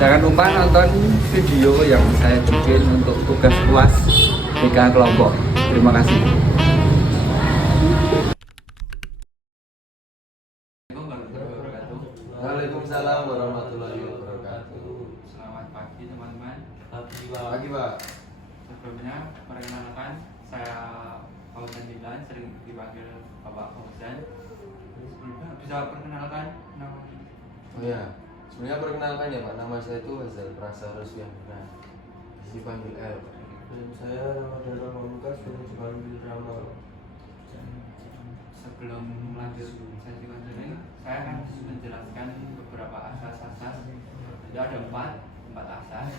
Jangan lupa nonton video yang saya bikin untuk tugas UAS BK kelompok. Terima kasih. Waalaikumsalam warahmatullahi wabarakatuh. Selamat pagi teman-teman. Pagi Pak. Sebelumnya perkenalkan, saya Fauzan Dilan, sering dipanggil Bapak Fauzan. Sebelumnya bisa perkenalkan nama? Oh ya, sebenarnya perkenalkan ya Pak, nama saya itu Hazal Prasa Ruswiana, dipanggil L. Dan saya nama Dara Pamungkas, dipanggil Rama. Sebelum lanjut sesi konseling, saya akan menjelaskan beberapa asas-asas. Jadi ada empat asas.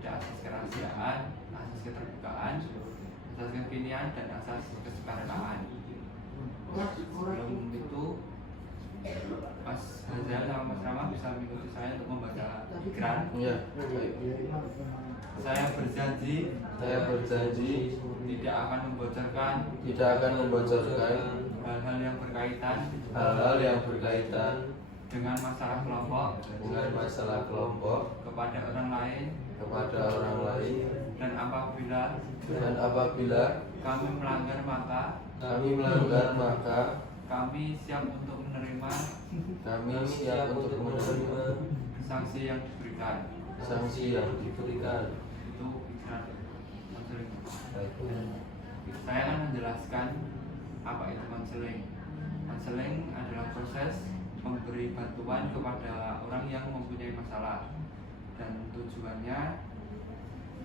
Ada asas kerahasiaan, asas keterbukaan, asas kekinian, dan asas kesukarelaan. Sebelum itu, Mas Hazal sama Mas Rama bisa mengikuti saya untuk membaca pikiran. Iya. Saya berjanji tidak akan membocorkan hal-hal yang berkaitan dengan masalah kelompok kepada orang lain, dan apabila kami melanggar maka kami siap untuk menerima sanksi yang diberikan. Itu pikiran konseling. Saya akan menjelaskan apa itu konseling. Konseling adalah proses memberi bantuan kepada orang yang mempunyai masalah, dan tujuannya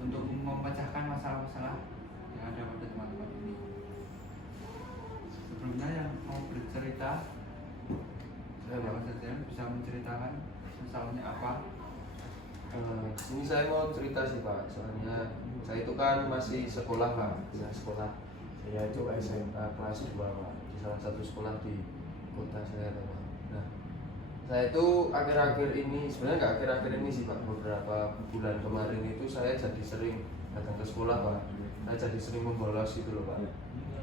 untuk memecahkan masalah-masalah yang ada pada teman-teman ini. Sebelumnya yang mau bercerita, Mas Hazal bisa menceritakan masalahnya apa? Ini saya mau cerita sih Pak, soalnya saya itu kan masih sekolah Pak, sekolah. Saya itu SMA kelas 2 Pak, di salah satu sekolah di kota saya Pak. Nah, saya itu akhir-akhir ini, sebenarnya nggak akhir-akhir ini sih Pak, beberapa bulan kemarin itu saya jadi sering datang ke sekolah Pak. Saya jadi sering membolos gitu loh Pak.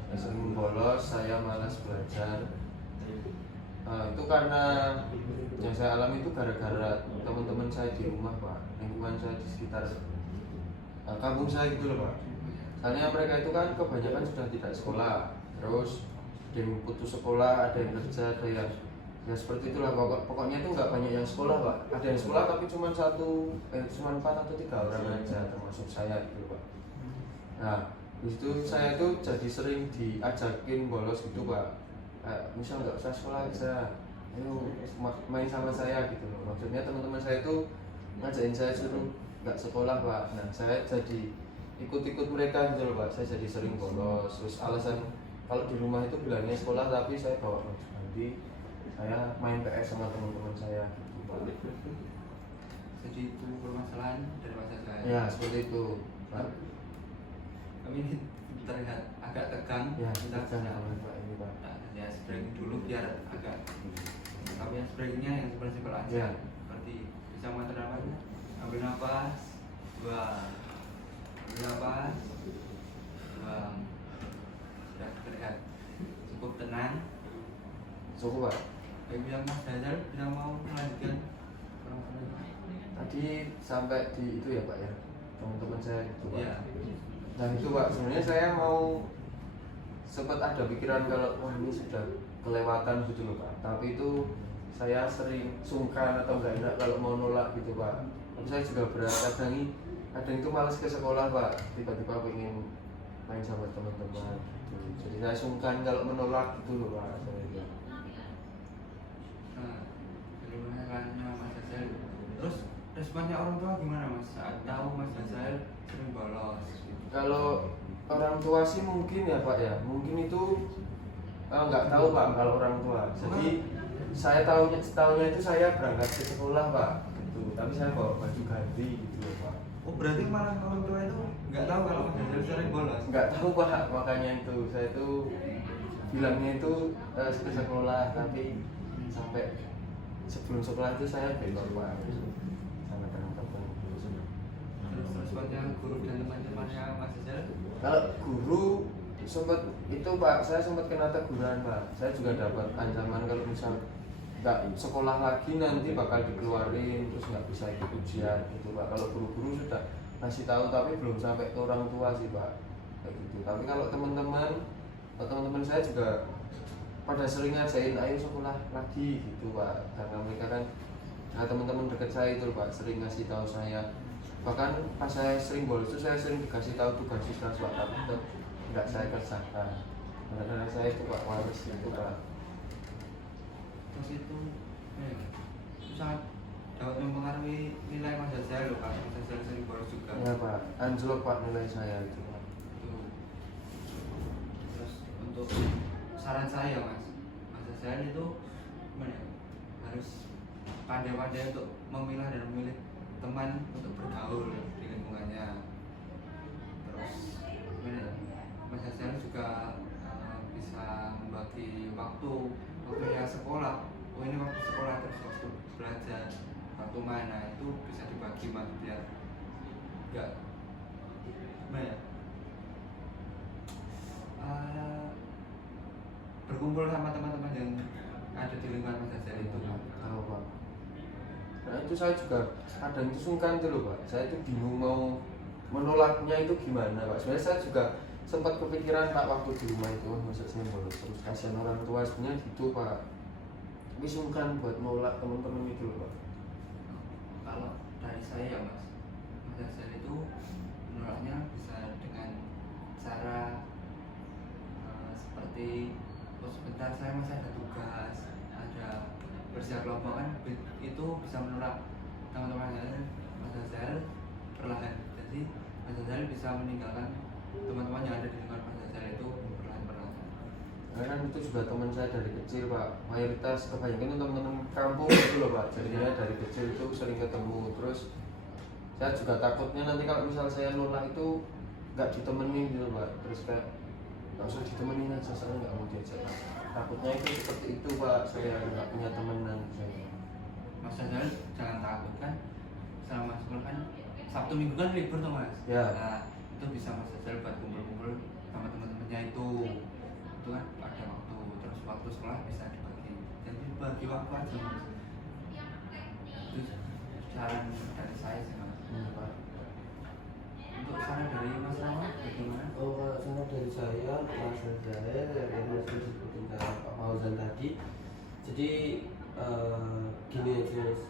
Saya sering membolos, saya malas belajar. Itu karena yang saya alami itu gara-gara teman-teman saya di rumah Pak, lingkungan saya di sekitar kampung saya gitu loh Pak. Soalnya mereka itu kan kebanyakan sudah tidak sekolah, terus ada yang putus sekolah, ada yang kerja, ada yang ya seperti itulah. Pokoknya itu nggak banyak yang sekolah Pak. Ada yang sekolah tapi cuma 4 atau 3 orang aja, termasuk saya gitu Pak. Nah, itu saya tuh jadi sering diajakin bolos gitu Pak. Misal nggak usah sekolah aja, ayo main sama saya gitu loh. Maksudnya teman-teman saya itu ngajakin saya suruh nggak sekolah Pak. Nah, saya jadi ikut-ikut mereka gitu loh Pak. Saya jadi sering bolos. Terus alasan kalau di rumah itu bilangnya sekolah, tapi saya bawa baju ganti, saya main PS sama teman-teman saya gitu Pak. Jadi itu permasalahan dari masa saya. Ya seperti itu Pak. Kami ini terlihat agak tegang. Ya Kita tegang sudah Pak ini Pak. ya spring dulu biar agak. Tapi yang springnya yang simpel-simpel aja. Ya. Seperti bisa mengatur nafasnya. Ambil nafas, buang. Ambil nafas, buang. Sudah terlihat cukup tenang. Cukup Pak. Yang bilang Mas Hazal bisa mau melanjutkan permasalahan. Tadi sampai di itu ya Pak ya, teman-teman saya gitu Pak. Iya. Nah itu Pak, sebenarnya saya mau sempat ada pikiran kalau wah ini sudah kelewatan gitu loh Pak. Tapi itu saya sering sungkan atau nggak enak kalau mau nolak gitu Pak. Tapi saya juga berat, kadang itu malas ke sekolah Pak. Tiba-tiba pengen main sama teman-teman gitu. Jadi saya sungkan kalau menolak gitu loh Pak. Nah, bagaimana caranya Mas Hazal? Terus responnya orang tua gimana Mas saat tahu Mas Hazal sering bolos? Kalau orang tua sih mungkin ya Pak ya, mungkin itu nggak tahu Pak kalau orang tua. Jadi saya tahunya itu saya berangkat ke sekolah Pak, gitu. Tapi saya bawa baju ganti gitu loh Pak. Oh berarti malah orang tua itu nggak tahu kalau Mas Hazal sering bolos? Nggak tahu Pak, makanya itu saya itu bilangnya itu ke sekolah, tapi sampai sebelum sekolah itu saya belok Pak sama teman-teman. Terus responnya guru dan teman-temannya Mas Hazal? Kalau guru sempat itu Pak, saya sempat kena teguran Pak. Saya juga dapat ancaman kalau misal nggak sekolah lagi nanti bakal dikeluarin terus nggak bisa ikut ujian gitu Pak. Kalau guru-guru sudah ngasih tahu tapi belum sampai ke orang tua sih Pak, kayak gitu. Tapi kalau teman-teman saya juga pada sering ngajain ayo sekolah lagi gitu Pak, karena mereka kan teman-teman dekat saya itu Pak sering ngasih tahu saya. Bahkan pas saya sering bolos itu saya sering dikasih tahu tugas Pak, tapi tetap nggak saya kerjakan karena saya itu Pak males gitu Pak. Terus itu sangat dapat mempengaruhi nilai masa saya loh Pak. Masa saya sering bolos juga. Ya Pak, anjlok Pak nilai saya itu Pak. Itu. Terus untuk saran saya Mas, masa saya itu gimana ya, harus pandai-pandai untuk memilah dan memilih teman untuk bergaul di lingkungannya. Terus gimana ya, masa saya juga bisa membagi waktunya sekolah. Oh ini waktu sekolah, terus waktu belajar, waktu mana itu bisa dibagi Mas, biar enggak gimana ya, berkumpul sama teman-teman yang ada di lingkungan masa saya itu. Tahu Pak. Nah itu saya juga kadang itu sungkan tuh loh Pak. Saya itu bingung mau menolaknya itu gimana Pak. Sebenarnya saya juga sempat kepikiran Pak waktu di rumah itu, masa saya bolos terus kasihan orang tua sebenarnya gitu Pak. Tapi sungkan buat nolak teman-teman itu loh Pak. Kalau dari saya ya Mas, masa saya itu menolaknya bisa dengan cara seperti oh sebentar saya masih ada tugas, ada kerja kelompok kan, itu bisa menolak teman-teman saya. Masa saya perlahan, jadi masa saya bisa meninggalkan teman-teman yang ada di lingkungan masa saya itu perlahan-perlahan. Karena kan itu juga teman saya dari kecil Pak. Mayoritas kebanyakan itu teman-teman kampung gitu loh Pak. Jadinya dari kecil itu sering ketemu. Terus saya juga takutnya nanti kalau misal saya nolak itu nggak ditemenin gitu Pak. Terus kayak nggak usah ditemenin aja, saya nggak mau diajak. Takutnya itu seperti itu Pak. Saya nggak punya temenan saya. Mas Jajal jangan takut kan, selama sekolah kan Sabtu Minggu kan libur tuh Mas. Ya. Nah, itu bisa Mas Jajal buat kumpul-kumpul sama teman-temannya itu kan ada waktu, terus waktu sekolah bisa dibagi, jadi bagi waktu aja Mas. Itu saran dari saya sih Mas. Pak. Untuk saran dari Mas Rama bagaimana? Oh, kalau saran dari saya, masa saya yang masih sebutin Pak Fauzan tadi. Jadi gini aja Mas,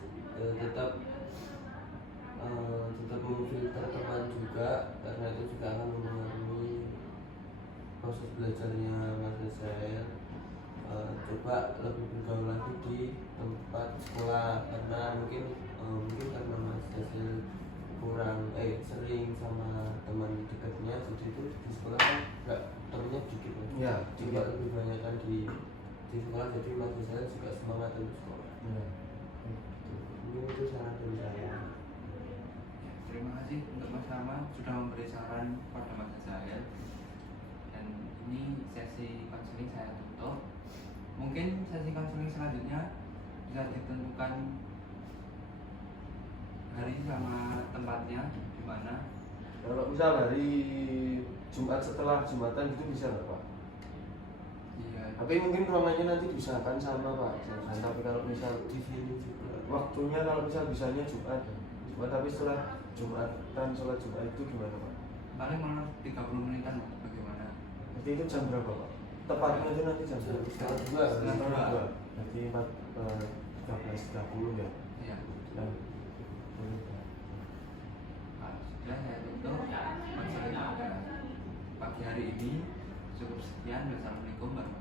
tetap memfilter teman juga, karena itu juga akan mempengaruhi proses belajarnya masa saya. Coba lebih bergaul lagi di tempat sekolah, karena mungkin karena Mas Hasil kurang sering sama teman dekatnya, jadi itu di sekolah kan nggak temennya dikit Mas. Ya, Coba lebih banyak kan di sekolah, jadi Mas Hasil juga semangat untuk sekolah. Ya. Mungkin itu saran dari saya. Terima kasih untuk Mas Rama sudah memberi saran pada Mas Jajal. Dan ini sesi konseling saya tutup. Mungkin sesi konseling selanjutnya bisa ditentukan hari sama tempatnya di mana. Kalau misal hari Jumat setelah Jumatan gitu bisa nggak Pak? Iya. Tapi mungkin ruangannya nanti diusahakan sama Pak. Tapi kalau misal Di sini juga. waktunya kalau misal bisanya Jumat, tapi setelah Jumatan, sholat Jumat itu gimana Pak? Paling malah 30 menitan bagaimana? Nanti itu jam berapa Pak? Tepatnya itu nanti jam berapa? Setengah dua. Setengah dua. Nanti 13.30 ya. Iya. Dan Sudah saya tutup konseling pada pagi hari ini. Cukup sekian. Wassalamualaikum warahmatullahi wabarakatuh.